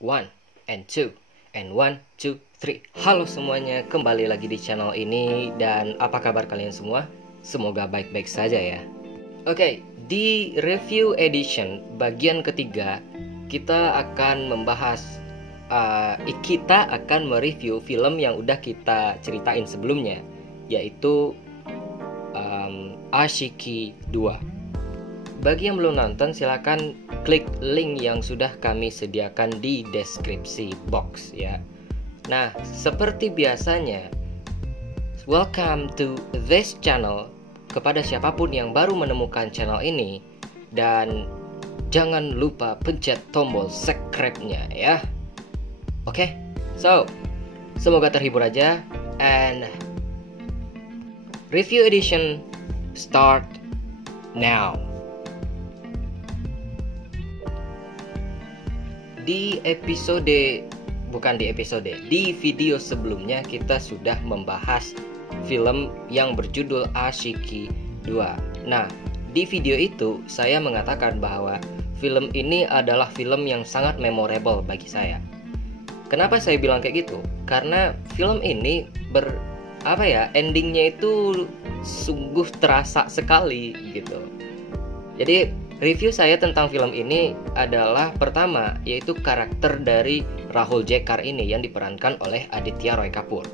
One and two and one, two, three. Halo semuanya, kembali lagi di channel ini. Dan apa kabar kalian semua? Semoga baik-baik saja ya. Oke, di review edition bagian ketiga kita akan membahas kita akan mereview film yang udah kita ceritain sebelumnya, yaitu Ashiki 2. Bagi yang belum nonton, silakan klik link yang sudah kami sediakan di deskripsi box ya. Nah, seperti biasanya, welcome to this channel kepada siapapun yang baru menemukan channel ini, dan jangan lupa pencet tombol subscribe-nya ya. Oke, so semoga terhibur aja, and review edition start now. Di video sebelumnya kita sudah membahas film yang berjudul Ashiki 2. Nah, di video itu saya mengatakan bahwa film ini adalah film yang sangat memorable bagi saya. Kenapa saya bilang kayak gitu? Karena film ini endingnya itu sungguh terasa sekali gitu. Jadi review saya tentang film ini adalah pertama, yaitu karakter dari Rahul Jekar ini yang diperankan oleh Aditya Roy Kapur.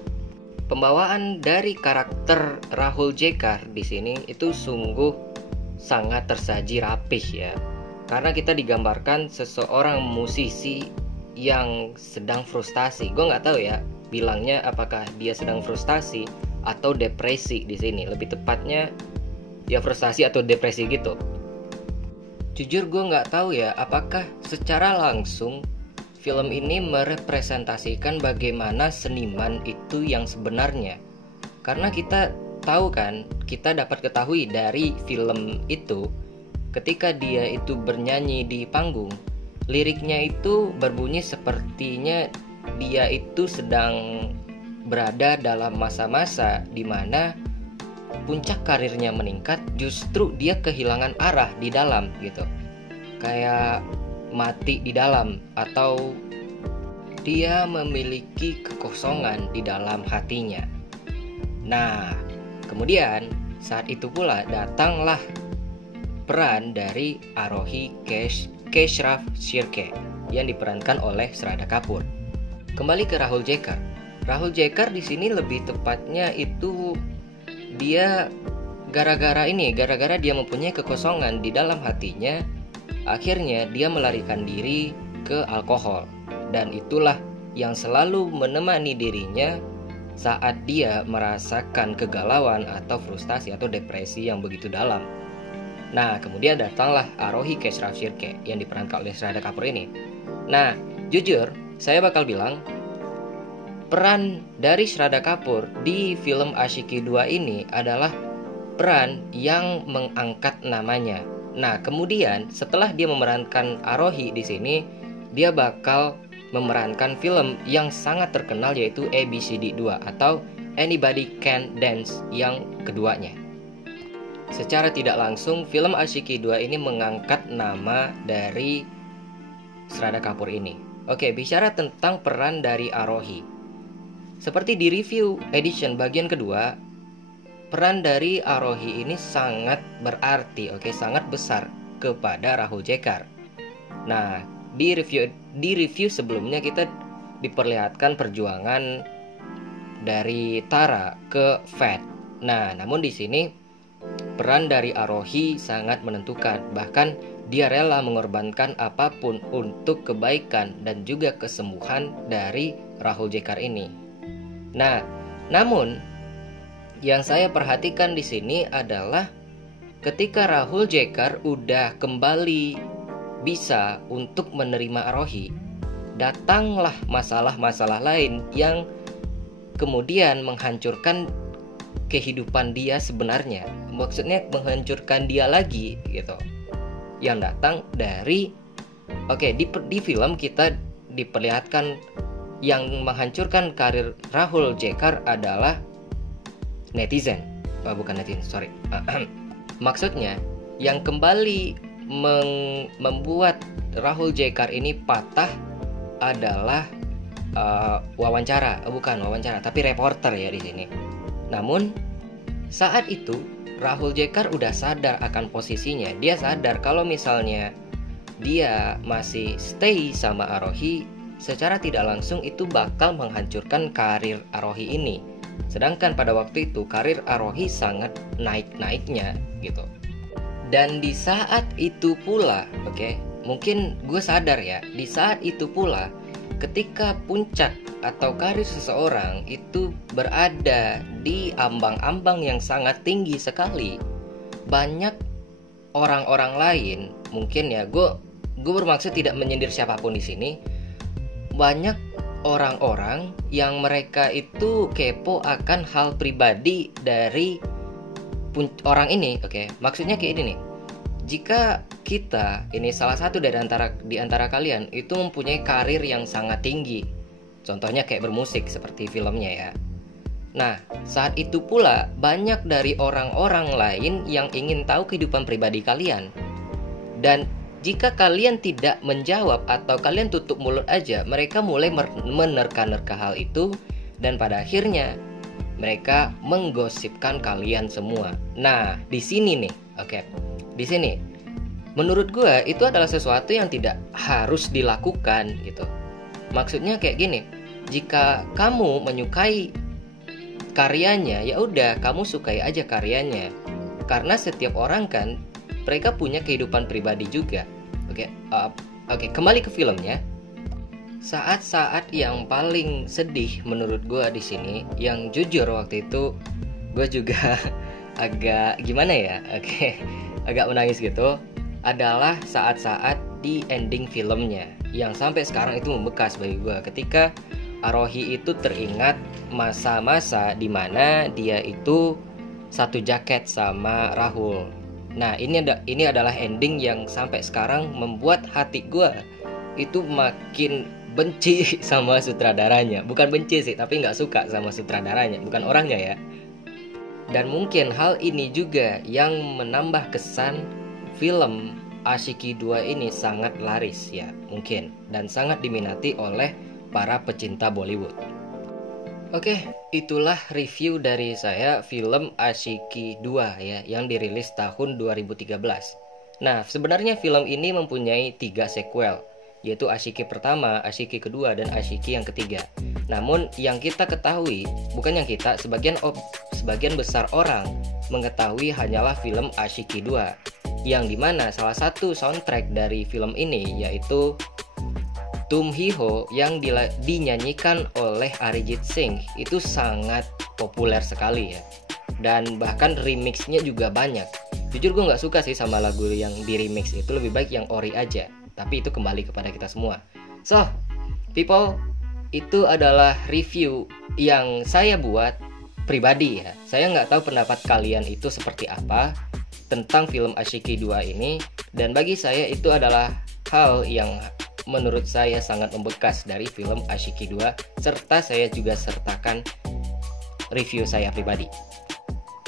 Pembawaan dari karakter Rahul Jekar di sini itu sungguh sangat tersaji rapih ya. Karena kita digambarkan seseorang musisi yang sedang frustasi. Gue nggak tahu ya bilangnya apakah dia sedang frustasi atau depresi di sini. Lebih tepatnya ya frustasi atau depresi gitu. Jujur gue nggak tahu ya apakah secara langsung film ini merepresentasikan bagaimana seniman itu yang sebenarnya. Karena kita tahu kan, kita dapat ketahui dari film itu, ketika dia itu bernyanyi di panggung, liriknya itu berbunyi sepertinya dia itu sedang berada dalam masa-masa di mana puncak karirnya meningkat, justru dia kehilangan arah di dalam gitu. Kayak mati di dalam, atau dia memiliki kekosongan di dalam hatinya. Nah, kemudian saat itu pula datanglah peran dari Arohi Keshraf Shirke yang diperankan oleh Shraddha Kapoor. Kembali ke Rahul Jekar. Rahul Jekar di sini lebih tepatnya itu dia gara-gara dia mempunyai kekosongan di dalam hatinya, akhirnya dia melarikan diri ke alkohol. Dan itulah yang selalu menemani dirinya saat dia merasakan kegalauan atau frustasi atau depresi yang begitu dalam. Nah, kemudian datanglah Arohi Keshraf Shirke yang diperankan oleh Shraddha Kapoor ini. Nah, jujur saya bakal bilang peran dari Shraddha Kapoor di film Ashiki 2 ini adalah peran yang mengangkat namanya. Nah, kemudian setelah dia memerankan Arohi di sini, dia bakal memerankan film yang sangat terkenal yaitu ABCD 2 atau Anybody Can Dance yang keduanya. Secara tidak langsung, film Ashiki 2 ini mengangkat nama dari Shraddha Kapoor ini. Oke, bicara tentang peran dari Arohi. Seperti di review edition bagian kedua, peran dari Arohi ini sangat berarti, sangat besar kepada Rahul Jekar. Nah, di review sebelumnya kita diperlihatkan perjuangan dari Tara ke Fat. Nah, namun di sini peran dari Arohi sangat menentukan. Bahkan dia rela mengorbankan apapun untuk kebaikan dan juga kesembuhan dari Rahul Jekar ini. Nah, namun yang saya perhatikan di sini adalah ketika Rahul Jekar udah kembali bisa untuk menerima Arohi, datanglah masalah-masalah lain yang kemudian menghancurkan kehidupan dia sebenarnya. Maksudnya menghancurkan dia lagi gitu. Yang datang dari di film kita diperlihatkan yang menghancurkan karir Rahul Jekar adalah netizen. Maksudnya yang kembali membuat Rahul Jekar ini patah adalah bukan wawancara, tapi reporter ya di sini. Namun saat itu Rahul Jekar udah sadar akan posisinya. Dia sadar kalau misalnya dia masih stay sama Arohi, secara tidak langsung itu bakal menghancurkan karir Arohi ini. Sedangkan pada waktu itu karir Arohi sangat naik-naiknya gitu. Dan di saat itu pula, mungkin gue sadar ya, di saat itu pula ketika puncak atau karir seseorang itu berada di ambang-ambang yang sangat tinggi sekali, banyak orang-orang lain, mungkin ya, gue bermaksud tidak menyindir siapapun di sini, banyak orang-orang yang mereka itu kepo akan hal pribadi dari orang ini. Maksudnya kayak ini nih. Jika kita, ini salah satu di antara kalian itu mempunyai karir yang sangat tinggi, contohnya kayak bermusik seperti filmnya ya. Nah, saat itu pula banyak dari orang-orang lain yang ingin tahu kehidupan pribadi kalian. Dan jika kalian tidak menjawab atau kalian tutup mulut aja, mereka mulai menerka-nerka hal itu, dan pada akhirnya mereka menggosipkan kalian semua. Nah, di sini nih, di sini, menurut gue itu adalah sesuatu yang tidak harus dilakukan gitu. Maksudnya kayak gini, jika kamu menyukai karyanya, ya udah kamu sukai aja karyanya. Karena setiap orang kan mereka punya kehidupan pribadi juga. Kembali ke filmnya. Saat-saat yang paling sedih menurut gue di sini, yang jujur waktu itu gue juga agak gimana ya, agak menangis gitu, adalah saat-saat di ending filmnya yang sampai sekarang itu membekas bagi gue. Ketika Arohi itu teringat masa-masa dimana dia itu satu jaket sama Rahul. Nah, ini adalah ending yang sampai sekarang membuat hati gue itu makin benci sama sutradaranya. Bukan benci sih, tapi nggak suka sama sutradaranya, bukan orangnya ya. Dan mungkin hal ini juga yang menambah kesan film Asyiki 2 ini sangat laris ya, mungkin, dan sangat diminati oleh para pecinta Bollywood. Itulah review dari saya film Asyiki 2 ya, yang dirilis tahun 2013. Nah, sebenarnya film ini mempunyai 3 sequel, yaitu Asyiki pertama, Asyiki kedua, dan Asyiki yang ketiga. Namun yang kita ketahui, bukan yang kita, sebagian besar orang mengetahui hanyalah film Asyiki 2, yang dimana salah satu soundtrack dari film ini yaitu Tum Hi Ho yang dinyanyikan oleh Arijit Singh itu sangat populer sekali ya. Dan bahkan remixnya juga banyak. Jujur gue gak suka sih sama lagu yang di remix itu, lebih baik yang ori aja. Tapi itu kembali kepada kita semua. So, people, itu adalah review yang saya buat pribadi ya. Saya nggak tahu pendapat kalian itu seperti apa tentang film Asyiki 2 ini. Dan bagi saya itu adalah hal yang menurut saya sangat membekas dari film Asyiki 2. Serta saya juga sertakan review saya pribadi.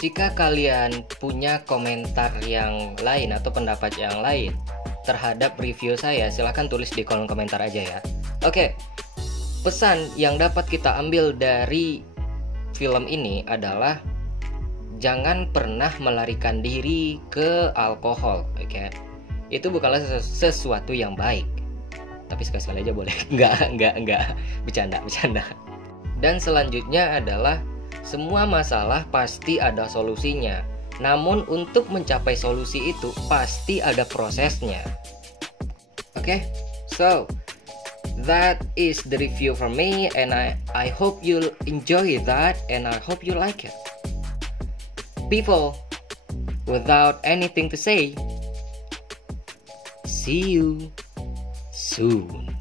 Jika kalian punya komentar yang lain atau pendapat yang lain terhadap review saya, silahkan tulis di kolom komentar aja ya. Pesan yang dapat kita ambil dari film ini adalah jangan pernah melarikan diri ke alkohol. Itu bukanlah sesuatu yang baik. Tapi sekali-sekali aja boleh. Enggak. Bercanda. Dan selanjutnya adalah semua masalah pasti ada solusinya. Namun untuk mencapai solusi itu pasti ada prosesnya. So that is the review from me, and I hope you'll enjoy that, and I hope you like it. People, without anything to say, see you soon.